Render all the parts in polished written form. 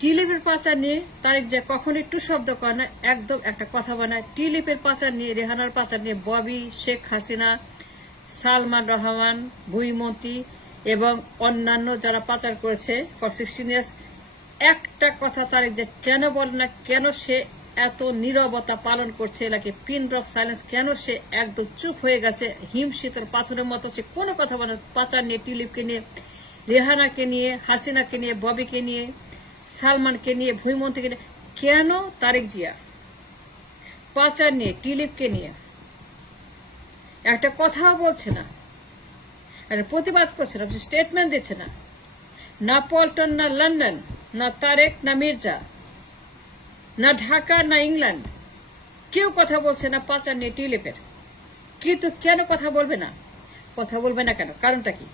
টিলিপের পাচার নিয়ে তারেক জিয়া কখনো একটু শব্দ করে না, একদম একটা কথা বানায়। টিলিপের পাচার নিয়ে, রেহানার পাচার নিয়ে ববি, শেখ হাসিনা, সালমান রহমান, ভুঁইমতি এবং অন্যান্য যারা পাচার করেছে ফর 16 years, একটা কথা তারেক জিয়া কেন বলে না? কেন সে এত নীরবতা পালন করছে? এলাকে পিন ড্রপ সাইলেন্স। কেন সে একদম চুপ হয়ে গেছে, হিম শীতল পাথরের মতো? সে কোনো কথা বলে না। পাচার নিয়ে, টিলিপকে নিয়ে, রেহানাকে নিয়ে, হাসিনাকে নিয়ে, ববিকে নিয়ে, সালমানকে নিয়ে, ভুঁইমন্ত্রীকে নিয়ে, কেন তারেক জিয়া পাচার নিয়ে, টিলিপকে নিয়ে একটা কথাও বলছে না, একটা প্রতিবাদ করছে না, স্টেটমেন্ট দিচ্ছে না? না পল্টন, না লন্ডন, না তারেক, না মির্জা, না ঢাকা, না ইংল্যান্ড, কেউ কথা বলছে না পাচার নিয়ে, টিলিপের। কিন্তু কেন কথা বলবে না? কথা বলবে না কেন? কারণটা কি?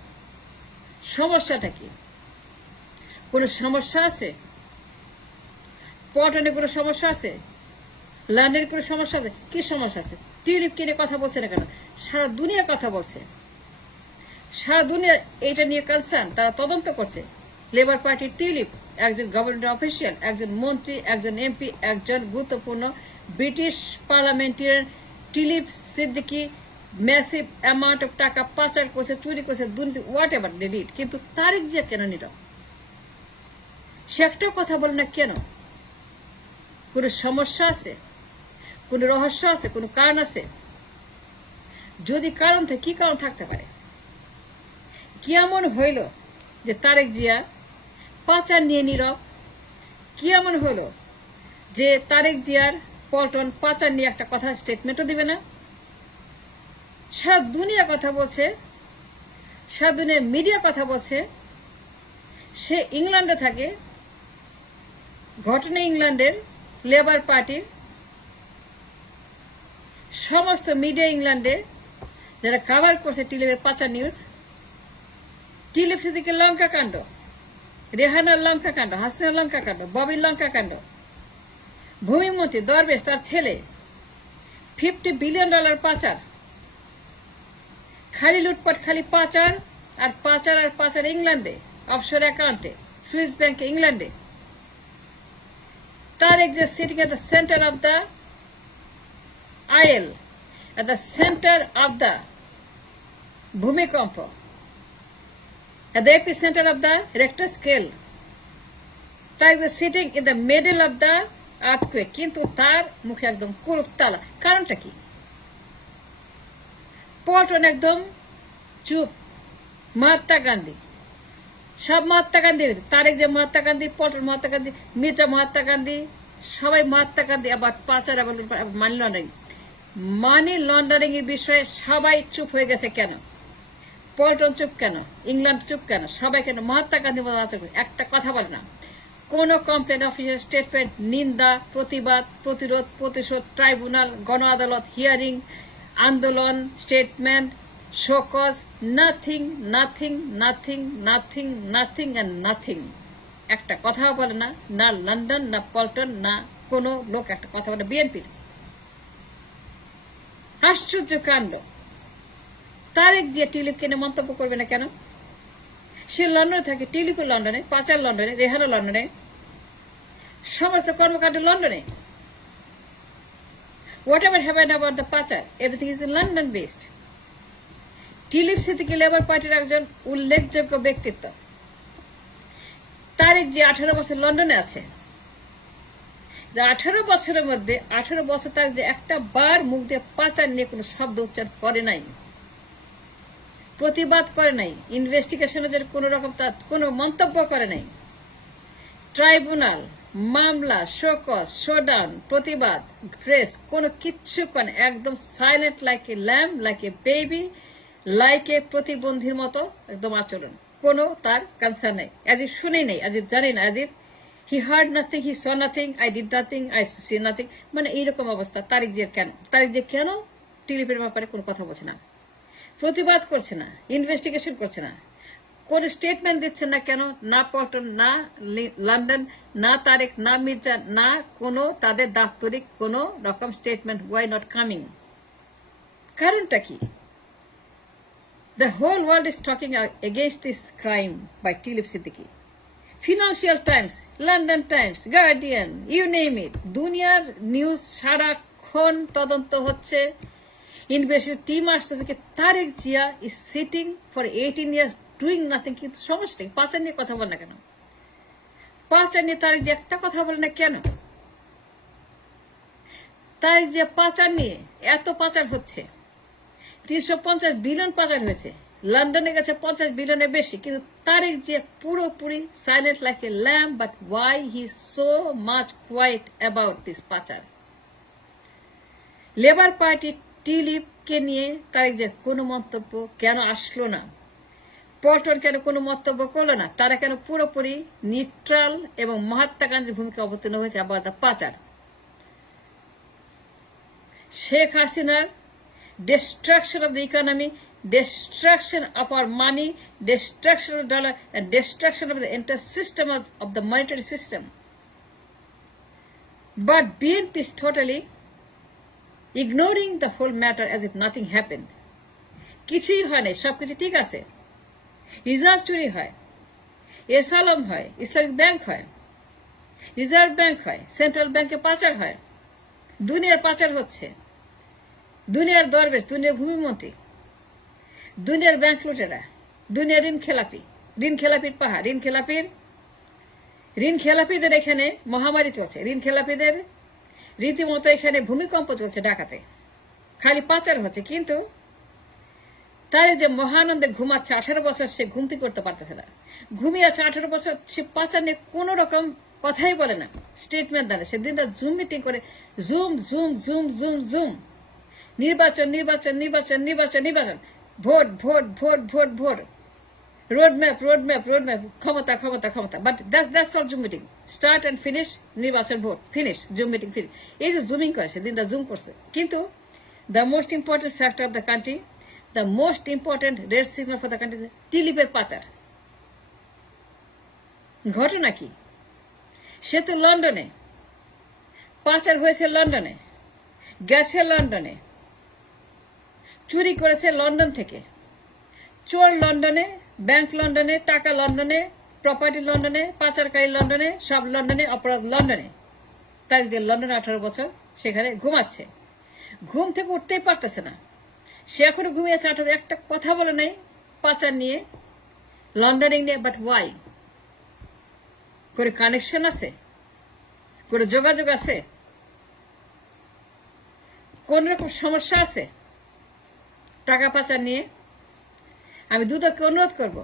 সমস্যাটা কি? কোনো সমস্যা আছে? পল্টনে কোনো সমস্যা আছে? লন্ডনের কোনো সমস্যা আছে? কি সমস্যা আছে? টিলিপ কিনে কথা বলছে না কেন? সারা দুনিয়া কথা বলছে, সারা দুনিয়া এটা নিয়ে কনসার্ন, তারা তদন্ত করছে। লেবার পার্টির টিলিপ একজন গভর্নমেন্ট অফিসিয়াল, একজন মন্ত্রী, একজন এমপি, একজন গুরুত্বপূর্ণ British parliamentarian tulip Siddiqui massive amount of টাকা পাচার করছে, চুরি করছে, দুর্নীতি, হোয়াট এভার দে ডিড। কিন্তু তারেক জিয়া কেন নীরব? সে একটাও কথা বলে না কেন? কোনো সমস্যা আছে? কোনো রহস্য আছে? কোনো কারণ আছে? যদি কারণ থাকে, কি কারণ থাকতে পারে? কি এমন হইল যে তারেক জিয়া পাচার নিয়ে নীরব? কি এমন হইল যে তারেক জিয়ার পল্টন পাচার নিয়ে একটা কথা স্টেটমেন্টও দিবে না? সারা দুনিয়া কথা বলছে, সারা দুনিয়ার মিডিয়া কথা বলছে। সে ইংল্যান্ডে থাকে, ঘটনা ইংল্যান্ডের, লেবার পার্টির সমস্ত মিডিয়া ইংল্যান্ডে যারা কভার করছে টিলিপের পাচার নিউজ, টিলিপ সিদ্দিকের লঙ্কা কাণ্ড, রেহানার লঙ্কা কাণ্ড, হাসিনার লঙ্কা কাণ্ড, ববির লঙ্কা কাণ্ড, ভূমিমন্ত্রী দরবেশ তার ছেলে $50 বিলিয়ন পাচার, খালি লুটপাট, খালি পাচার আর পাচার আর পাচার। ইংল্যান্ডে অফশোর অ্যাকাউন্টে, সুইস ব্যাংকে, ইংল্যান্ডে। Tareq is sitting at the center of the aisle, at the center of the Bhumikampa, at the epicenter of the Richter scale. Tareq is sitting in the middle of the earthquake. কিন্তু তার মুখে একদম কুরুপ তালা। কারণটা কি? পল্টন একদম চুপ। মহাত্মা গান্ধী, সব মহাত্মা গান্ধী, তারেক যে মহাত্মা গান্ধী, পল্টন মহাত্মা গান্ধী, মির্জা মহাত্মা গান্ধী, সবাই মহাত্মা গান্ধী। আবার পাচার, আবার মানি লন্ডারিং, মানি লন্ডারিং এর বিষয়ে সবাই চুপ হয়ে গেছে কেন? পল্টন চুপ কেন? ইংল্যান্ড চুপ কেন? সবাই কেন মহাত্মা গান্ধী একটা কথা বলে না? কোন কমপ্লেন, অফিসিয়াল স্টেটমেন্ট, নিন্দা, প্রতিবাদ, প্রতিরোধ, প্রতিশোধ, ট্রাইব্যুনাল, গণ আদালত, হিয়ারিং, আন্দোলন, statement, show cause, nothing, nothing, nothing, nothing, nothing and nothing. একটা কথাও বলে না, না লন্ডন, না পল্টন, না কোন লোক একটা কথা বলে। বিএনপির আশ্চর্য কাণ্ড। তারেক জিয়া টিলিপকে নিয়ে মন্তব্য করবে না কেন? সে লন্ডনে থাকে, টিলিপও লন্ডনে, পাচার লন্ডনে, রেহানা লন্ডনে, সমস্ত কর্মকাণ্ড লন্ডনে। Whatever happened about the পাচার, everything is in London based. Tulip Siddiq Labour পার্টির একজন উল্লেখযোগ্য ব্যক্তিত্ব। তারেক যে 18 বছর লন্ডনে আছে, 18 বছরের মধ্যে 18 বছর তারেক যে একটা বার মুখ দিয়ে পাচার নিয়ে কোনো শব্দ উচ্চারণ করে নাই, প্রতিবাদ করে নাই, ইনভেস্টিগেশনের কোন রকম তার কোনো মন্তব্য করে নাই। ট্রাইব্যুনাল, মামলা, শোকজ, শোডাউন, প্রতিবাদ, প্রেস, কোনো কিচ্ছু করে না। একদম silent, like a lamb, like a baby, like a প্রতিবন্ধীর মতো একদম আচরণ। কোনো তার কনসার্ন নেই, অ্যাজ ইফ শুনেই নেই, অ্যাজ ইফ জানি না, as if he heard nothing, he saw nothing, I did nothing, I see nothing. মানে এইরকম অবস্থা তারেক জিয়ার। কেন তারেক জিয়া কেন টিলিপের ব্যাপারে কোনো কথা বলছে না, প্রতিবাদ করছে না, ইনভেস্টিগেশন করছে না, কোন স্টেটমেন্ট দিচ্ছেন না কেন? না পল্টন, না লন্ডন, না তারেক, না মির্জা, না কোনো তাদের দাপ্তরিক কোন রকম স্টেটমেন্ট। Why not coming? কারণটা কি? The whole world is talking against this crime by Tilip Siddiqui. Financial Times, London Times, Guardian, you name it, দুনিয়ার নিউজ সারাক্ষণ তদন্ত হচ্ছে। ইনভেস্টিগেশন টিম আসছে থেকে Tarique Zia is sitting for 18 years doing nothing. কিন্তু সমস্যা পাচার নিয়ে কথা বলে না কেন? পাচার নিয়ে তারেক জিয়া একটা কথা বলে না কেন? তারেক জিয়া পাচার নিয়ে এত পাচার হচ্ছে, 350 বিলিয়ন পাচার হয়েছে, লন্ডনে গেছে 50 বিলিয়নের বেশি, কিন্তু তারেক জিয়া পুরোপুরি silent like a lamb. But why he so much quiet about this পাচার? লেবার পার্টি টিলিপকে নিয়ে তারেক জিয়ার কোনো মন্তব্য কেন আসলো না? পল্টন কেন কোনো মন্তব্য করলো না? তারা কেন পুরোপুরি নিউট্রাল এবং মহাত্মা গান্ধীর ভূমিকা অবতীর্ণ হয়েছে আবার দা পাচার? শেখ হাসিনার destruction of the economy, destruction of our money, destruction of the dollar, and destruction of the entire system of the monetary system. But BNP is totally ignoring the whole matter as if nothing happened. কিছুই হয় নাই, সবকিছু ঠিক আছে। Reserve চুরি হয়, এসালম হয়, Islamic bank হয়, রিজার্ভ ব্যাংক হয়, সেন্ট্রাল ব্যাংকে পাচার হয়, দুনিয়ার পাচার হচ্ছে, দুনিয়ার দরবেশ, দুনিয়ার ভূমিমন্ত্রী, দুনিয়ার ব্যাংক লুটেরা, দুনিয়ার ঋণ খেলাপির পাহাড়, ঋণ খেলাপিদের এখানে মহামারী চলছে, ঋণ খেলাপিদের রীতিমতো এখানে ভূমিকম্প চলছে ঢাকাতে, খালি পাচার হচ্ছে। কিন্তু তার যে মহানন্দে ঘুমাচ্ছে 18 বছর, সে ঘুমতি করতে পারতেছে না, ঘুমিয়ে আছে 18 বছর, সে পাচার নিয়ে কোন রকম কথাই বলে না, স্টেটমেন্ট দেয়। সেদিন জুম মিটিং করে zoom zoom zoom zoom zoom, নির্বাচন নির্বাচন নির্বাচন নির্বাচন নির্বাচন, vote vote vote vote vote, roadmap roadmap roadmap, ক্ষমতা ক্ষমতা ক্ষমতা। But that's all zoom meeting, start and finish, নির্বাচন, vote, finish, zoom meeting, finish. এই যে জুমিং করে, সেদিনটা জুম করছে। কিন্তু the most important factor of the country, the most important red signal for the country, টিলিপের পাচার। ঘটনা কি? সে তো লন্ডনে, পাচার হয়েছে লন্ডনে, গেছে লন্ডনে, চুরি করেছে লন্ডন থেকে, চোর লন্ডনে, ব্যাংক লন্ডনে, টাকা লন্ডনে, প্রপার্টি লন্ডনে, পাচারকারী লন্ডনে, সব লন্ডনে, অপরাধ লন্ডনে। তার যে লন্ডনে 18 বছর সেখানে ঘুমাচ্ছে, ঘুম থেকে উঠতেই পারতেছে না, সে এখনো ঘুমিয়েছে 18, একটা কথা বলে নাই পাচার নিয়ে, লন্ডনিং নিয়ে। But why? কোনো কানেকশন আছে? কোনো যোগাযোগ আছে? কোন রকম সমস্যা আছে টাকা পাচার নিয়ে? আমি দুদককে অনুরোধ করব,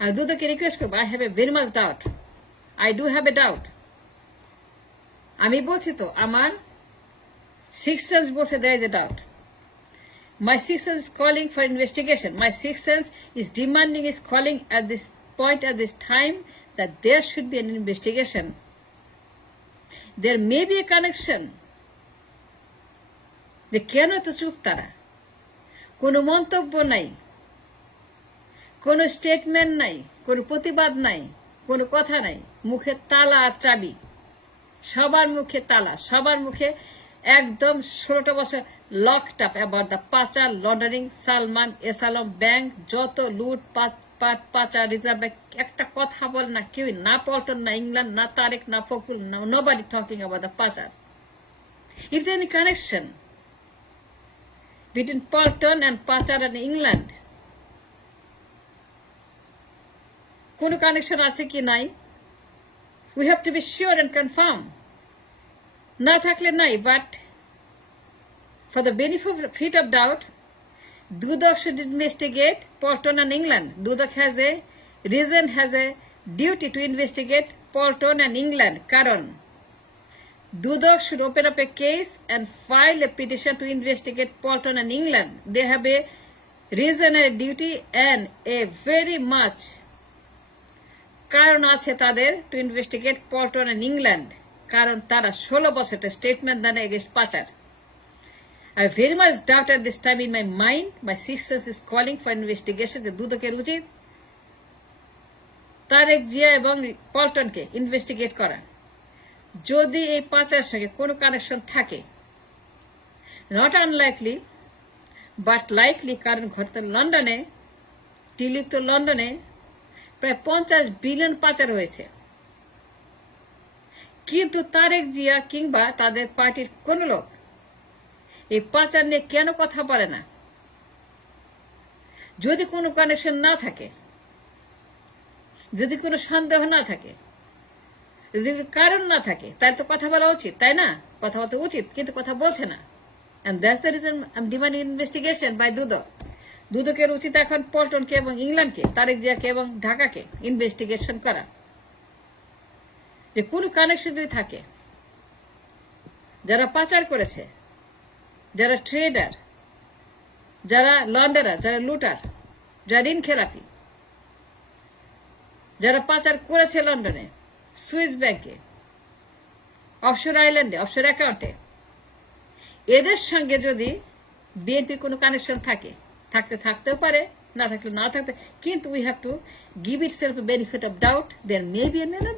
আমি দুদককে রিকোয়েস্ট করবো, I have a very much doubt, I do have a doubt. আমি বলছি তো, আমার সিক্স সেন্স বলছে there is a doubt. My six sense is calling for investigation, my six sense is demanding, is calling at this point, at this time, that there should be an investigation. There may be a connection. যে কেন এত চুপ তারা? কোনো মন্তব্য নাই, কোনো statement নাই, কোনো প্রতিবাদ নাই, কোনো কথা নাই, মুখে তালা আর চাবি, সবার মুখে তালা, সবার মুখে একদম 16টা বছর লকড আপ অ্যাবাউট দ্য পাচার, লন্ডারিং, সালমান, এসালম ব্যাংক, যত লুট পাচার, রিজার্ভ ব্যাংক, একটা কথা বলে না কেউ, না পল্টন, না ইংল্যান্ড, না তারেক, না Fakhrul, nobody talking about the পাচার. If there is any connection between Paulton and Pachar and England, কোনো কানেকশন আছে কি নাই, we have to be sure and confirm. না থাকলে নাই, but for the benefit of doubt, Dudak should investigate Paulton and England. Dudak has a reason, has a duty to investigate Paulton and England. Karon Dudak should open up a case and file a petition to investigate Paulton and England. They have a reason and a duty and a very much কারণ আছে তাদের to investigate Paulton and England. কারণ তারা 16 বছরের statement দেন against পাচার। I very much doubt at this time in my mind, my sixth sense is calling for investigation. যে দুদকের উচিত তারেক জিয়া এবং পল্টনকে ইনভেস্টিগেট করা। যদি এই পাচার সঙ্গে কোনো কানেকশন থাকে, নট আনলাইকলি বাট লাইকলি, কারণ ঘটতে লন্ডনে, টিলিপ তো লন্ডনে, প্রায় 50 বিলিয়ন পাচার হয়েছে, কিন্তু তারেক জিয়া কিংবা তাদের পার্টির কোন লোক এই পাচার নিয়ে কেন কথা বলে না? যদি কোনো কানেকশন না থাকে, যদি কোনো সন্দেহ না থাকে, যদি কারণ না থাকে, তাহলে তো কথা বলা উচিত, তাই না? কথা বলতে উচিত, কিন্তু কথা বলছে না। And that's the reason I'm demanding investigation by দুদক। দুদকের উচিত এখন পল্টনকে এবং ইংল্যান্ডকে, তারেক জিয়াকে এবং ঢাকাকে ইনভেস্টিগেশন করা, যে কোন কানেকশন যদি থাকে, যারা পাচার করেছে, যারা ট্রেডার, যারা লন্ডারার, যারা লুটার, যারা ঋণ খেলাপি, যারা পাচার করেছে লন্ডনে, সুইস ব্যাংকে, অফশোর আইল্যান্ডে, অফশোর অ্যাকাউন্টে, এদের সঙ্গে যদি বিএনপি কোনো কানেকশন থাকে, থাকতেও পারে, না থাকলে না থাকতে, কিন্তু we have to give itself benefit of doubt. There may be, may not